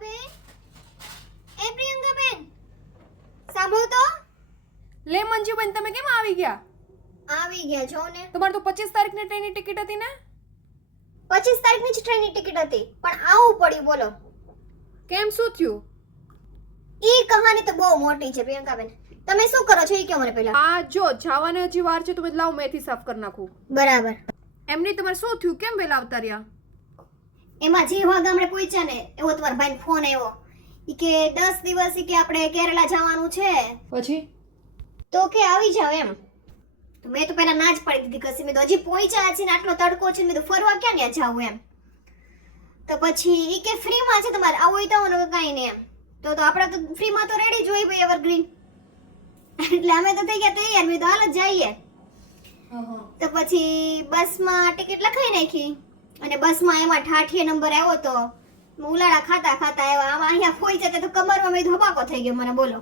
પ્રિયંકાબેન એ પ્રિયંકાબેન સાંભળો તો. લે મંજુબેન તમે કેમ આવી ગયા? આવી ગયા છો ને. તમારે તો પચીસ તારીખની ટ્રેનની ટિકિટ હતી ને? પચીસ તારીખની જ ટ્રેનની ટિકિટ હતી પણ આવું પડ્યું બોલો. કેમ શું થયું? ઈ કહાની તો બહુ મોટી છે પ્રિયંકાબેન તમે શું કરો છો ઈ કહો મને પહેલા. આ જો જવાને હજી વાર છે તો લાવ મેથી સાફ કરી નાખું. બરાબર. એમની તમારે શું થયું? કેમ વેલા આવતા રહ્યા? એમાં જેવા આપણે પહોંચ્યા ને એવો તમારા ભાઈને ફોન આવ્યો. ઈ કે દસ દિવસ ઈ કે આપણે કેરલા જવાનું છે. પછી? તો કે આવી જાવ એમ. તો મેં તો પહેલા ના જ પાડી દીધી કસી મેં તો હજી પહોંચ્યા છે ને આટલો તડકો છે મેં તો ફરવા ક્યાં ત્યાં જાવું એમ. તો પછી ઈ કે ફ્રીમાં છે તમારે આવું હોય તો આવો કાંઈ નહીં એમ. તો તો આપણે તો ફ્રીમાં તો રેડી જ હોય ભાઈ એવરગ્રીન એટલે અમે તો થઈ ગયા તૈયાર મેં તો હાલ જ જઈએ. તો પછી બસમાં ટિકિટ લખાઈ નાખી. અને બસમાં એમાં ઠાઠીએ નંબર આવ્યો તો ઉલાળા ખાતા ખાતા આવ્યા. આમાં અહીંયા ફોઈ જતા તો કમરમાં મેં ધબાકો થઈ ગયો. મને બોલો.